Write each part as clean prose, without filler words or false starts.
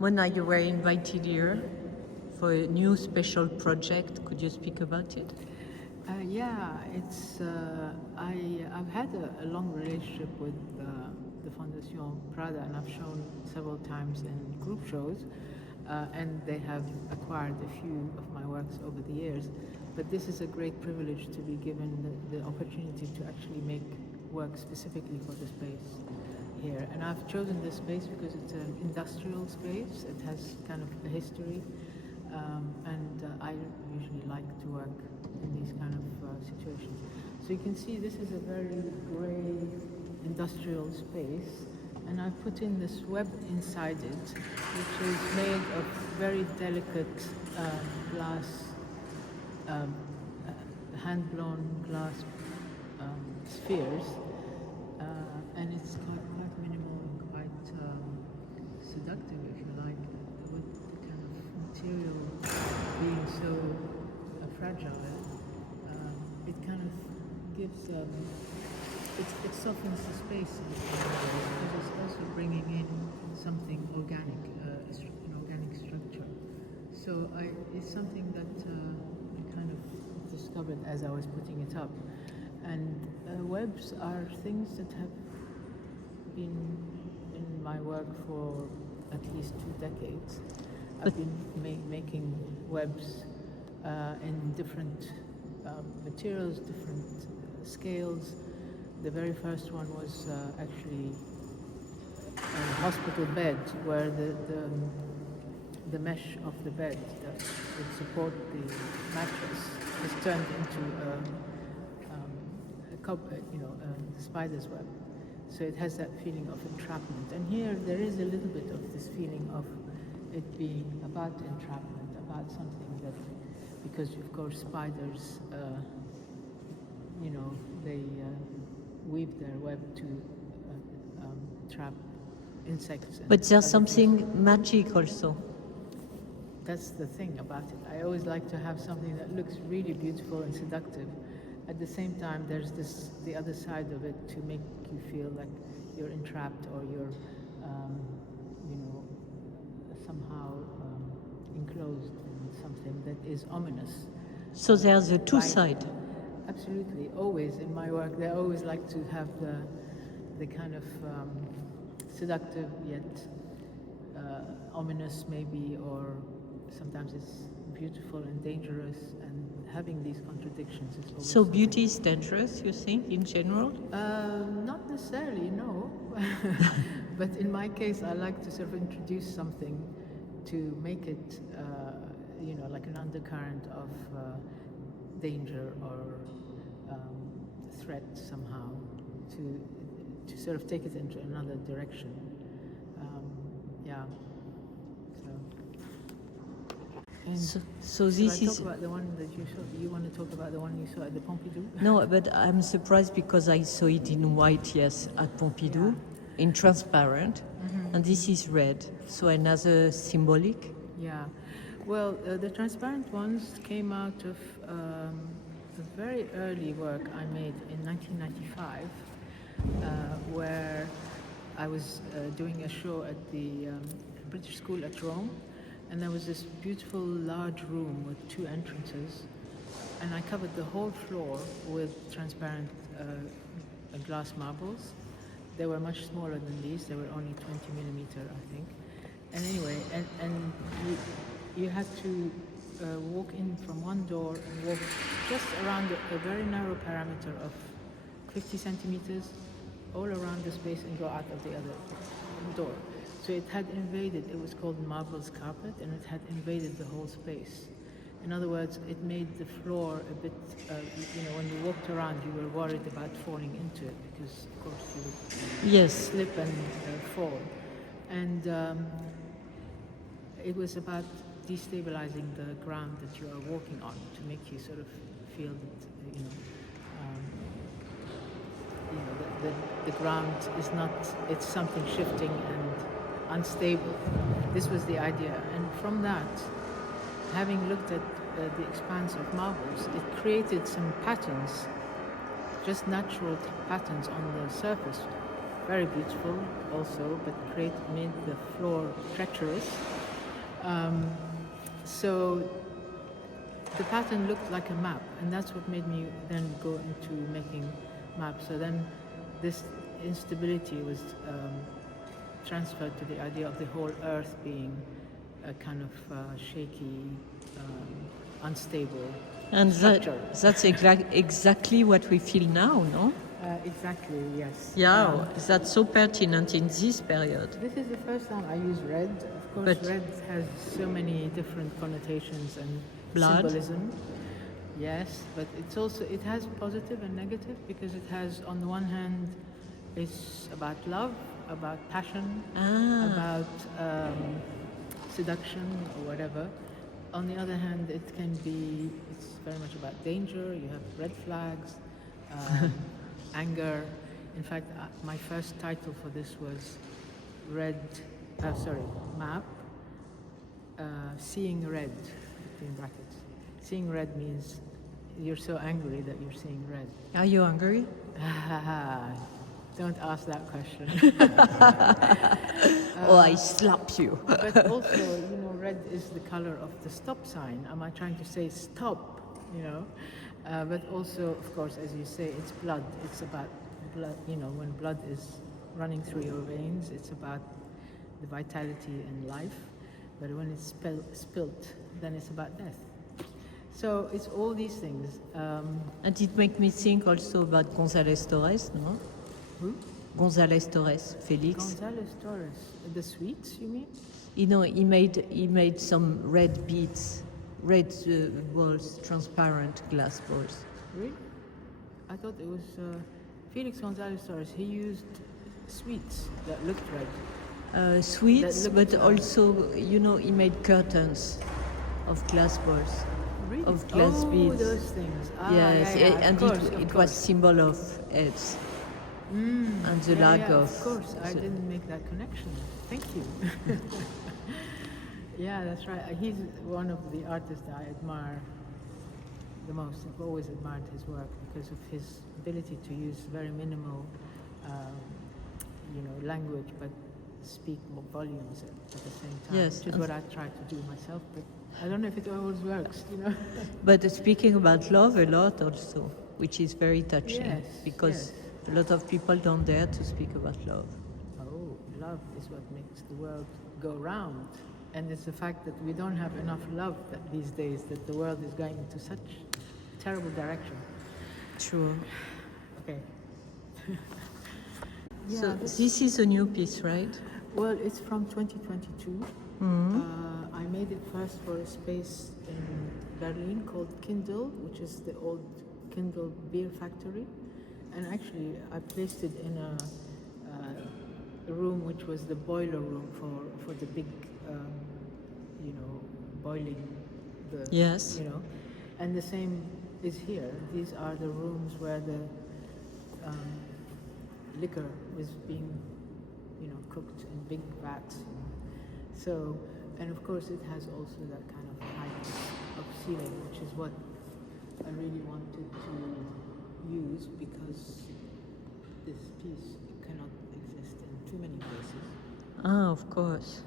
Mona, you were invited here for a new special project. Could you speak about it? I've had a long relationship with the Fondazione Prada, and I've shown several times in group shows, and they have acquired a few of my works over the years. But this is a great privilege to be given the opportunity to actually make work specifically for the space here. And I've chosen this space because it's an industrial space. It has kind of a history, and I usually like to work in these kind of situations. So you can see this is a very grey industrial space, and I've put in this web inside it, which is made of very delicate glass, hand-blown glass spheres, and it's quite minimal and quite seductive, if you like, with the kind of material being so fragile. It kind of gives, it softens the space because it's also bringing in something organic, an organic structure. So it's something that I kind of discovered as I was putting it up. And webs are things that have been in my work for at least 2 decades. I've been making webs in different materials, different scales. The very first one was actually a hospital bed, where the mesh of the bed that would support the mattress is turned into a spider's web. So it has that feeling of entrapment. And here there is a little bit of this feeling of it being about entrapment, about something that, because of course spiders, they weave their web to trap insects. But there's something magic also. That's the thing about it. I always like to have something that looks really beautiful and seductive. At the same time, there's the other side of it to make you feel like you're entrapped or you're, somehow enclosed in something that is ominous. So there's the two sides. Absolutely. Always in my work, they always like to have the kind of seductive yet ominous maybe, or sometimes it's beautiful and dangerous, and having these contradictions is always. So beauty is dangerous, you think, in general? Not necessarily, no. But in my case, I like to sort of introduce something to make it, like an undercurrent of danger or threat somehow, to sort of take it into another direction. So this is. Talk about the one that you saw. You want to talk about the one you saw at the Pompidou? No, but I'm surprised because I saw it in white, yes, at Pompidou, in transparent, and this is red. So another symbolic. Yeah. Well, the transparent ones came out of a very early work I made in 1995, where I was doing a show at the British School at Rome, and there was this beautiful large room with 2 entrances, and I covered the whole floor with transparent glass marbles. They were much smaller than these. They were only 20 millimeter, I think. And anyway, and you had to walk in from one door and walk just around a very narrow parameter of 50 centimeters all around the space and go out of the other door. So it had invaded, it was called marbles carpet, and it had invaded the whole space. In other words, it made the floor a bit, when you walked around, you were worried about falling into it, because of course you would slip and fall. And it was about destabilizing the ground that you are walking on, to make you sort of feel that, the ground is not, it's something shifting and unstable. This was the idea. And from that, having looked at the expanse of marbles, it created some patterns, just natural patterns on the surface, very beautiful also, but made the floor treacherous. So the pattern looked like a map, and that's what made me then go into making maps. So then this instability was transferred to the idea of the whole earth being a kind of shaky, unstable And structure. that's exactly what we feel now, no? Exactly, yes. Yeah, that's so pertinent in this period. This is the first time I use red. Of course, But- red has so many different connotations and Blood. symbolism. Yes, but it has positive and negative, because it has, on the one hand, it's about love, about passion, about seduction or whatever. On the other hand, it's very much about danger. You have red flags, anger. In fact, my first title for this was map, seeing red, between brackets. Seeing red means you're so angry that you're seeing red. Are you hungry? Don't ask that question. Or I slap you. But also, red is the color of the stop sign. Am I trying to say stop? But also, of course, as you say, it's blood. It's about blood. When blood is running through your veins, it's about the vitality and life. But when it's spilt, then it's about death. So it's all these things. And it makes me think also about González Torres, no? Who? González Torres, Felix. González Torres. The sweets, you mean? He made some red beads, red balls, transparent glass balls. Really? I thought it was Felix González Torres. He used sweets that looked red. Sweets, That but looked, also, he made curtains of glass balls, Really? of glass beads. Those things. Yes, of course, it was symbol of heads and the lack of. Of course, I didn't make that connection. Thank you. Yeah, that's right. He's one of the artists I admire the most. I've always admired his work because of his ability to use very minimal, language, but speak more volumes at the same time. Yes, Which is what I try to do myself, but I don't know if it always works. But speaking about love a lot also, which is very touching, Yes, because yes. a lot of people don't dare to speak about love. Oh, love is what makes the world go round. And it's the fact that we don't have enough love these days, that the world is going into such a terrible direction. True. Okay. So this is a new piece, right? Well, it's from 2022. I made it first for a space in Berlin called Kindle, which is the old Kindle beer factory. And actually, I placed it in a room which was the boiler room for the big, boiling. Yes. And the same is here. These are the rooms where the liquor is being, cooked in big vats. So, and of course, it has also that kind of height of ceiling, which is what I really wanted to use, because this piece cannot exist in too many places. Of course.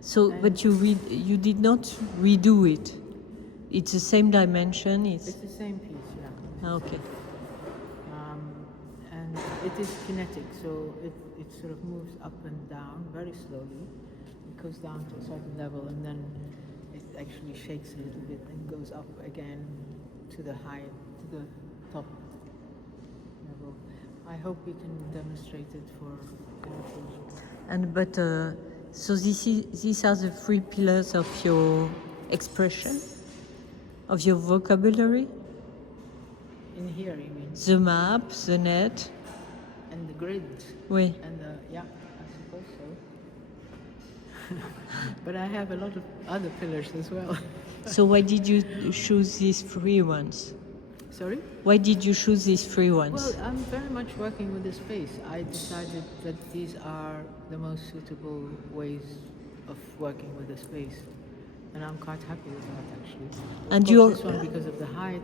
So, but you did not redo it. It's the same dimension. It's the same piece, yeah. Okay. And it is kinetic, so it sort of moves up and down very slowly. It goes down to a certain level, and then it actually shakes a little bit and goes up again to the top level. I hope we can demonstrate it for the So these are the three pillars of your expression, of your vocabulary. In here, you mean? The map, the net. And the grid. Oui. And I suppose so. But I have a lot of other pillars as well. So why did you choose these three ones? Sorry? Why did you choose these three ones? Well, I'm very much working with the space. I decided that these are the most suitable ways of working with the space. And I'm quite happy with that, actually. And Of course, this one because of the height,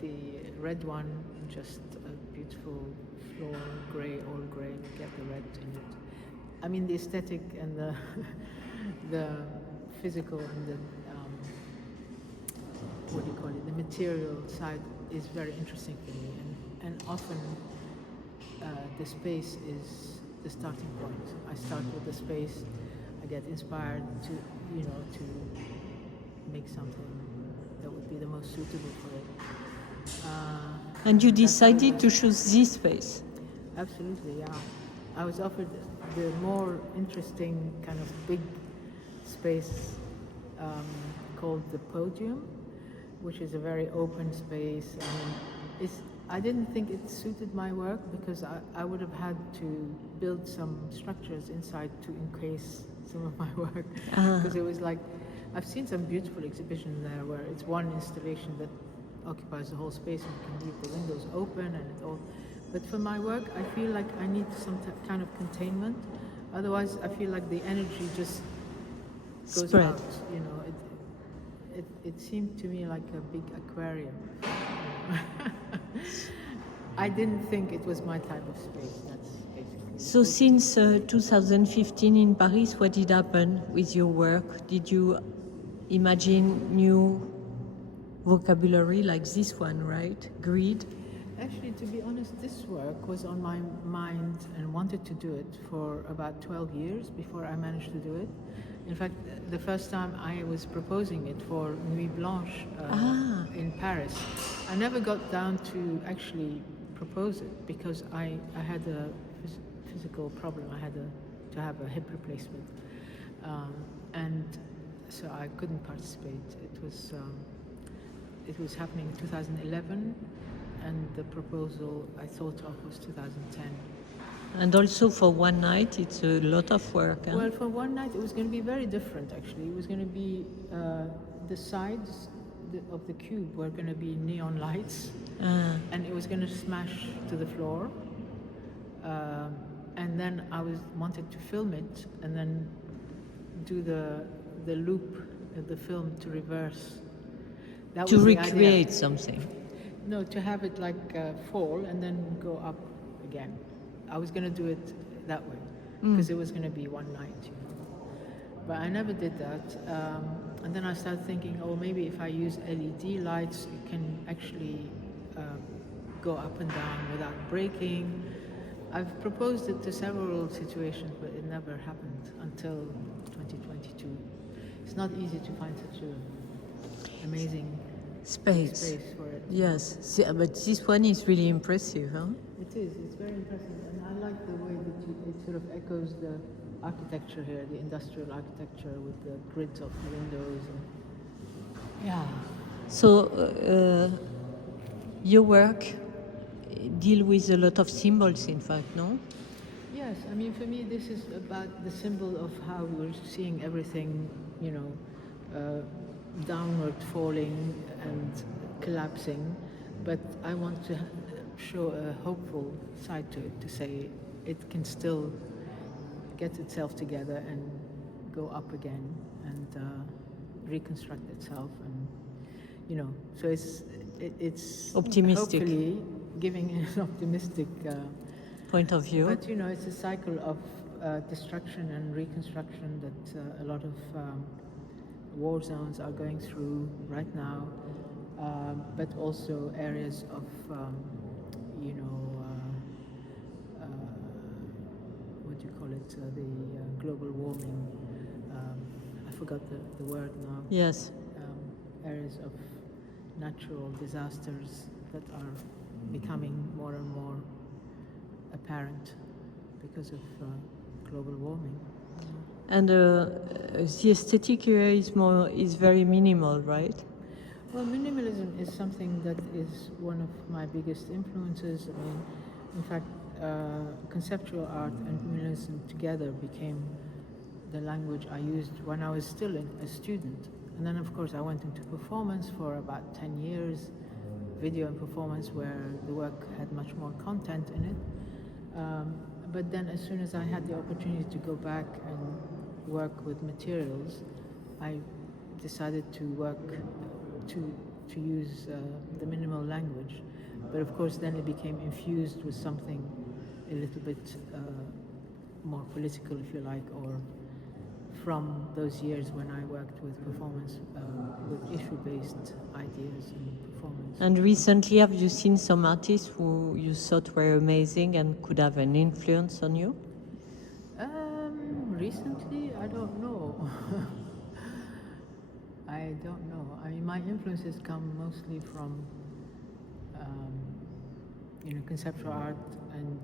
the red one, just a beautiful floor gray, all gray, get the red in it. I mean, the aesthetic and the the physical and the what do you call it? The material side is very interesting for me, and often the space is the starting point. I start with the space, I get inspired to to make something that would be the most suitable for it. And you That's how it decided was. to choose this space. Absolutely, yeah. I was offered the more interesting kind of big space called the podium, which is a very open space. I mean, I didn't think it suited my work because I would have had to build some structures inside to encase some of my work. Because it was like, I've seen some beautiful exhibitions there where it's one installation that occupies the whole space and you can leave the windows open and it all. But for my work, I feel like I need some kind of containment. Otherwise, I feel like the energy just goes Spread. out. It seemed to me like a big aquarium. I didn't think it was my type of space. That's basically. So since 2015 in Paris, what did happen with your work? Did you imagine new vocabulary like this one, right? Greed? Actually, to be honest, this work was on my mind and wanted to do it for about 12 years before I managed to do it. In fact, the first time I was proposing it for Nuit Blanche in Paris, I never got down to actually propose it because I had a physical problem. I had to have a hip replacement. And so I couldn't participate. It was happening in 2011, and the proposal I thought of was 2010. And also for one night, it's a lot of work. Huh? Well, for one night, it was going to be very different, actually. It was going to be the sides of the cube were going to be neon lights, and it was going to smash to the floor. And then I wanted to film it and then do the loop of the film to reverse. That To was the recreate idea. something. No, to have it like fall and then go up again. I was going to do it that way because it was going to be one night, But I never did that. And then I started thinking, oh, maybe if I use LED lights, it can actually go up and down without breaking. I've proposed it to several situations, but it never happened until 2022. It's not easy to find such an amazing Space. for it. Yes, but this one is really impressive, huh? It is. It's very impressive, and I like the way that it sort of echoes the architecture here, the industrial architecture with the grids of the windows. Yeah. So your work deal with a lot of symbols, in fact, no? Yes. I mean, for me, this is about the symbol of how we're seeing everything, downward falling and collapsing, but I want to show a hopeful side to it, to say it can still get itself together and go up again and reconstruct itself, and so it's Optimistic. hopefully giving an optimistic Point of view. but it's a cycle of destruction and reconstruction that a lot of war zones are going through right now, but also areas of, what do you call it, the global warming. I forgot the word now. Yes. Areas of natural disasters that are becoming more and more apparent because of global warming. And the aesthetic here is very minimal, right? Well, minimalism is something that is one of my biggest influences. I mean, in fact, conceptual art and minimalism together became the language I used when I was still a student. And then, of course, I went into performance for about 10 years, video and performance, where the work had much more content in it. But then as soon as I had the opportunity to go back and work with materials, I decided to work to use the minimal language. But of course then it became infused with something a little bit more political, if you like, or from those years when I worked with performance, with issue-based ideas and performance. And recently, have you seen some artists who you thought were amazing and could have an influence on you? Recently, I don't know. I don't know. I mean, my influences come mostly from, conceptual art and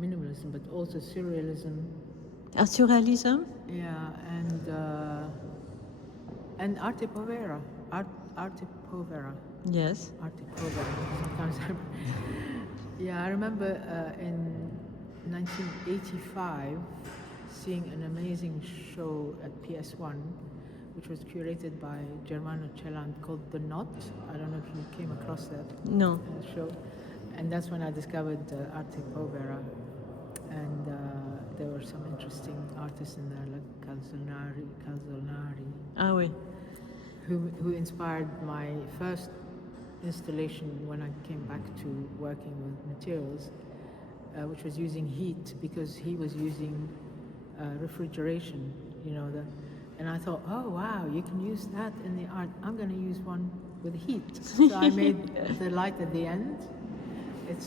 minimalism, but also surrealism. Surrealism? Yeah, and arte povera. Arte povera. Yes. Arte povera. Sometimes yeah, I remember in 1985 seeing an amazing show at PS1, which was curated by Germano Celant, called The Knot. I don't know if you came across that No. show. And that's when I discovered Arte Povera. And there were some interesting artists in there, like Calzonari, Ah oui. who inspired my first installation when I came back to working with materials, which was using heat, because he was using refrigeration, and I thought, oh wow, you can use that in the art. I'm going to use one with heat. So I made the light at the end. It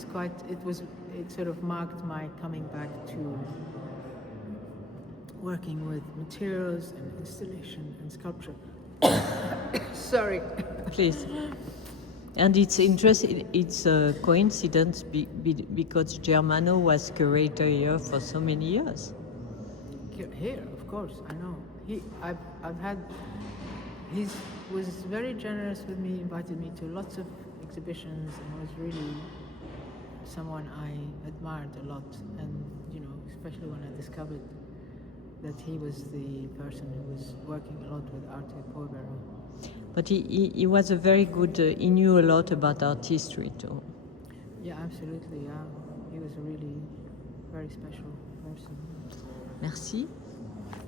sort of marked my coming back to working with materials and installation and sculpture. Sorry. Please. And it's interesting, it's a coincidence because Germano was curator here for so many years. Here, of course, I know. He was very generous with me, invited me to lots of exhibitions, and was really someone I admired a lot. And, especially when I discovered that he was the person who was working a lot with Arte Povera. But he was a very good, he knew a lot about art history too. Yeah, absolutely, yeah. He was a really very special person. Merci.